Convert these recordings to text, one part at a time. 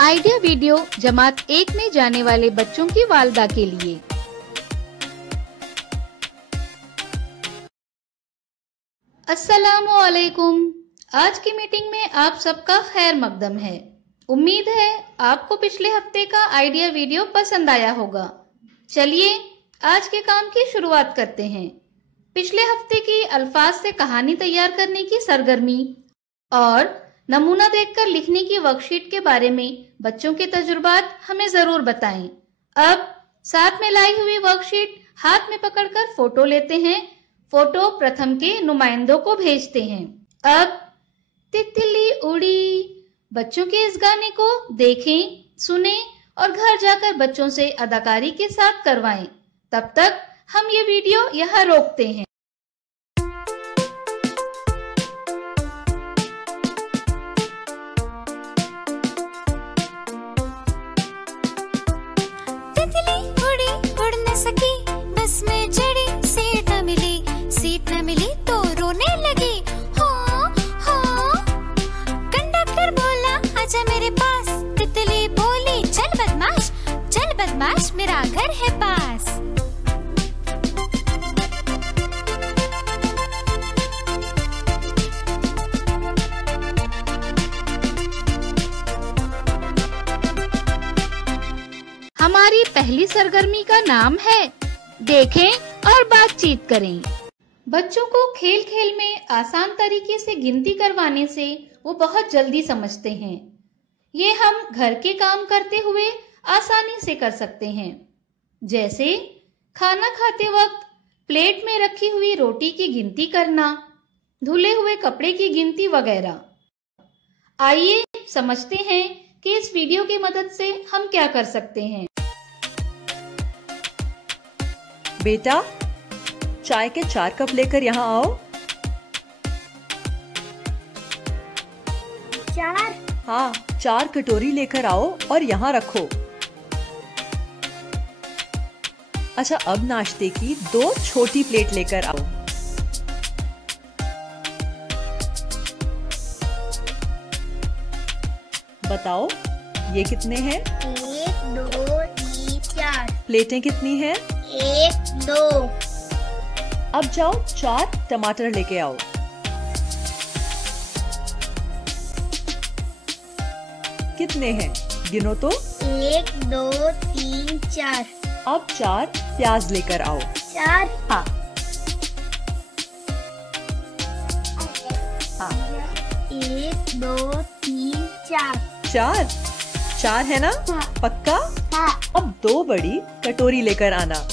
Idea video जमात 1 में जाने वाले बच्चों की वालिदा के लिए। अस्सलामुअलैकुम। आज की मीटिंग में आप सबका खैर मकदम है। उम्मीद है आपको पिछले हफ्ते का आइडिया वीडियो पसंद आया होगा। चलिए आज के काम की शुरुआत करते हैं। पिछले हफ्ते की अल्फाज से कहानी तैयार करने की सरगर्मी और नमूना देखकर लिखने की वर्कशीट के बारे में बच्चों के तजुर्बात हमें जरूर बताएं। अब साथ में लाई हुई वर्कशीट हाथ में पकड़कर फोटो लेते हैं। फोटो प्रथम के नुमाइंदों को भेजते हैं। अब तितली उड़ी बच्चों के इस गाने को देखें, सुने और घर जाकर बच्चों से अदाकारी के साथ करवाएं। तब तक हम ये वीडियो यहाँ रोकते हैं। तितली उड़ी उड़ न सकी, बस में चढ़ी सीट न मिली तो रोने लगी। हो कंडक्टर बोला आजा मेरे पास। तितली बोली चल बदमाश मेरा घर है पास। हमारी पहली सरगर्मी का नाम है देखें और बातचीत करें। बच्चों को खेल खेल में आसान तरीके से गिनती करवाने से वो बहुत जल्दी समझते हैं। ये हम घर के काम करते हुए आसानी से कर सकते हैं, जैसे खाना खाते वक्त प्लेट में रखी हुई रोटी की गिनती करना, धुले हुए कपड़े की गिनती वगैरह। आइए समझते हैं कि इस वीडियो की मदद से हम क्या कर सकते हैं। बेटा, चाय के 4 कप लेकर यहाँ आओ। 4? हाँ, 4 कटोरी लेकर आओ और यहाँ रखो। अच्छा, अब नाश्ते की 2 छोटी प्लेट लेकर आओ। बताओ ये कितने हैं? 1 2 3 4। प्लेटें कितनी हैं? 1 2। अब जाओ 4 टमाटर लेके आओ। कितने हैं? गिनो तो। 1 2 3 4। अब 4 प्याज लेकर आओ। 4? हाँ हाँ। 1 2 3 4। 4 है ना? हाँ। पक्का? हाँ। अब 2 बड़ी कटोरी लेकर आना।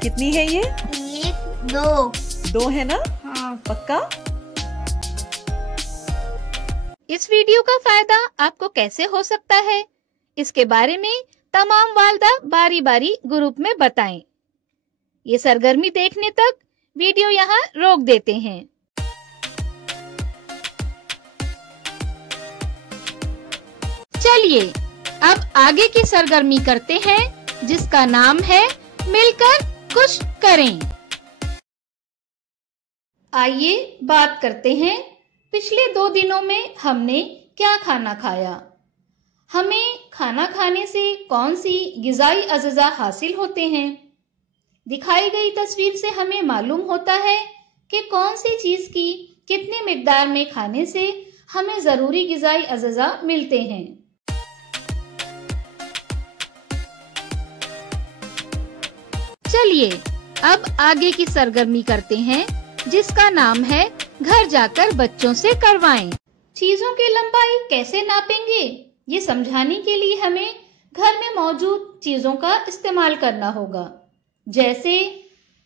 कितनी है ये? 1 2। 2 है ना? हाँ। पक्का? इस वीडियो का फायदा आपको कैसे हो सकता है, इसके बारे में तमाम वालिदा बारी बारी ग्रुप में बताएं। ये सरगर्मी देखने तक वीडियो यहाँ रोक देते हैं। चलिए अब आगे की सरगर्मी करते हैं, जिसका नाम है मिलकर कुछ करें। आइए बात करते हैं पिछले 2 दिनों में हमने क्या खाना खाया। हमें खाना खाने से कौन सी गिज़ाई अज़्ज़ा हासिल होते हैं। दिखाई गई तस्वीर से हमें मालूम होता है कि कौन सी चीज की कितनी मिकदार में खाने से हमें जरूरी गिज़ाई अज़्ज़ा मिलते हैं। चलिए अब आगे की सरगर्मी करते हैं, जिसका नाम है घर जाकर बच्चों से करवाएं। चीजों की लंबाई कैसे नापेंगे, ये समझाने के लिए हमें घर में मौजूद चीजों का इस्तेमाल करना होगा, जैसे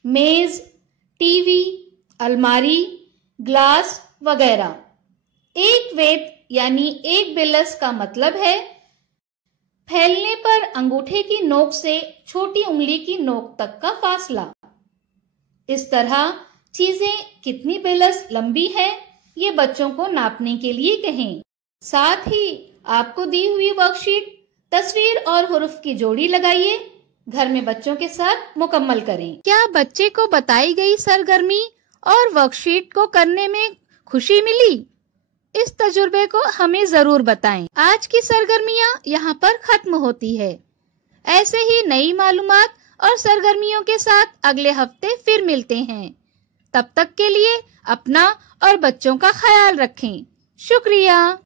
मेज, टीवी, अलमारी, ग्लास वगैरह। 1 वेत यानी 1 बिलस का मतलब है फैलने पर अंगूठे की नोक से छोटी उंगली की नोक तक का फासला। इस तरह चीजें कितनी बिलस लंबी है ये बच्चों को नापने के लिए कहें। साथ ही आपको दी हुई वर्कशीट तस्वीर और हुरूफ की जोड़ी लगाइए, घर में बच्चों के साथ मुकम्मल करें। क्या बच्चे को बताई गई सरगर्मी और वर्कशीट को करने में खुशी मिली? इस तजुर्बे को हमें जरूर बताएं। आज की सरगर्मियां यहाँ पर खत्म होती है। ऐसे ही नई मालूमात और सरगर्मियों के साथ अगले हफ्ते फिर मिलते हैं। तब तक के लिए अपना और बच्चों का ख्याल रखें। शुक्रिया।